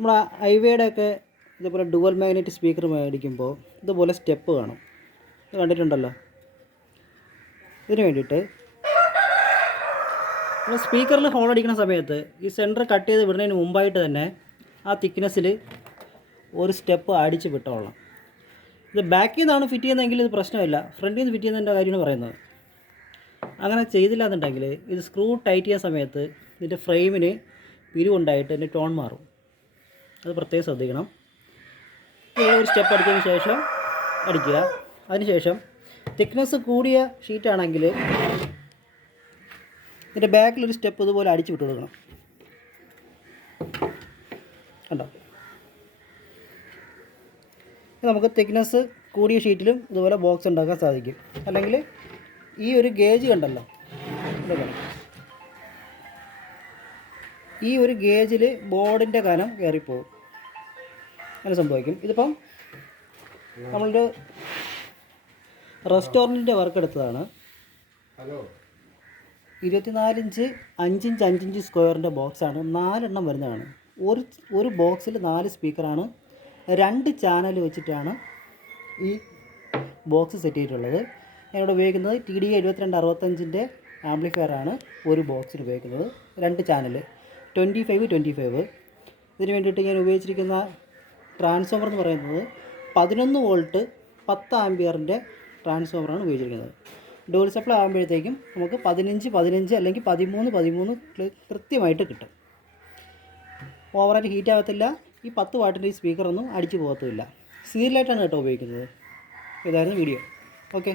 നമ്മൾ ഐവയുടെ ഒക്കെ ഇതേപോലെ ഡുവൽ മാഗ്നറ്റ് സ്പീക്കർ മേടിക്കുമ്പോൾ ഇതുപോലെ സ്റ്റെപ്പ് കാണും. ഇത് കണ്ടിട്ടുണ്ടല്ലോ? ഇതിന് വേണ്ടിയിട്ട് നമ്മൾ സ്പീക്കറിൽ ഹോൾ അടിക്കുന്ന സമയത്ത് ഈ സെന്റർ കട്ട് ചെയ്ത് വിടുന്നതിന് മുമ്പായിട്ട് തന്നെ ആ തിക്നെസ്സിൽ ഒരു സ്റ്റെപ്പ് അടിച്ച് വിട്ടോളാം ഇത് ബാക്കിൽ നിന്നാണ് ഫിറ്റ് ചെയ്യുന്നതെങ്കിൽ ഇത് പ്രശ്നമില്ല. ഫ്രണ്ടിൽ നിന്ന് ഫിറ്റ് ചെയ്യുന്നതിന്റെ കാര്യമാണ് പറയുന്നത്. അങ്ങനെ ചെയ്തില്ല എന്നുണ്ടെങ്കിൽ ഇത് സ്ക്രൂ ടൈറ്റ് ചെയ്യുന്ന സമയത്ത് ഇതിന്റെ ഫ്രെയിമിന് പിരിവുണ്ടായിട്ട് ഇതിന്റെ ടോൺ മാറും. അത് പ്രത്യേകം ശ്രദ്ധിക്കണം. ഒരു സ്റ്റെപ്പ് അടിച്ചതിന് ശേഷം അടിക്കുക അതിനുശേഷം തിക്നെസ് കൂടിയ ഷീറ്റാണെങ്കിൽ ഇതിന്റെ ബാക്കിലൊരു സ്റ്റെപ്പ് ഇതുപോലെ അടിച്ചു വിട്ട് കൊടുക്കണം. കണ്ടോ? നമുക്ക് തിക്നെസ് കൂടിയ ഷീറ്റിലും ഇതുപോലെ ബോക്സ് ഉണ്ടാക്കാൻ സാധിക്കും. അല്ലെങ്കിൽ ഈ ഒരു ഗേജ് കണ്ടല്ലോ? ഈ ഒരു ഗേജിൽ ബോർഡിന്റെ കനം കയറിപ്പോവും അങ്ങനെ സംഭവിക്കും. ഇതിപ്പം നമ്മളൊരു റെസ്റ്റോറന്റിന്റെ വർക്ക് എടുത്തതാണ്. ഇരുപത്തിനാലിഞ്ച് അഞ്ചിഞ്ച് അഞ്ചിഞ്ച് സ്ക്വയറിന്റെ ബോക്സാണ് നാലെണ്ണം വരുന്നതാണ്. ഒരു ഒരു ബോക്സിൽ നാല് സ്പീക്കറാണ് രണ്ട് ചാനൽ വെച്ചിട്ടാണ് ഈ ബോക്സ് സെറ്റ് ചെയ്തിട്ടുള്ളത്. ഞാനിവിടെ ഉപയോഗിക്കുന്നത് ടി ഡി എഴുപത്തിരണ്ട് അറുപത്തഞ്ചിന്റെ ആംപ്ലിഫയർ ആണ്. ഒരു ബോക്സിൽ ഉപയോഗിക്കുന്നത്. രണ്ട് channel twenty five twenty five ഇതിന് വേണ്ടിയിട്ട് ഞാൻ ഉപയോഗിച്ചിരിക്കുന്ന ട്രാൻസ്ഫോമർ എന്ന് പറയുന്നത് പതിനൊന്ന് വോൾട്ട് പത്ത് ആംബിയറിന്റെ ട്രാൻസ്ഫോമറാണ് ഉപയോഗിച്ചിരിക്കുന്നത്. ഡോൾ സപ്ലൈ ആകുമ്പോഴത്തേക്കും നമുക്ക് പതിനഞ്ച് പതിനഞ്ച് അല്ലെങ്കിൽ പതിമൂന്ന് പതിമൂന്ന് കൃത്യമായിട്ട് കിട്ടും. ഓവറായിട്ട് ഹീറ്റ് ആകത്തില്ല. ഈ പത്ത് വാട്ടിന്റെ ഈ സ്പീക്കറൊന്നും അടിച്ചു പോകത്തുമില്ല. സീരിയലായിട്ടാണ് കേട്ടോ ഉപയോഗിക്കുന്നത്. ഇതായിരുന്നു വീഡിയോ ഓക്കെ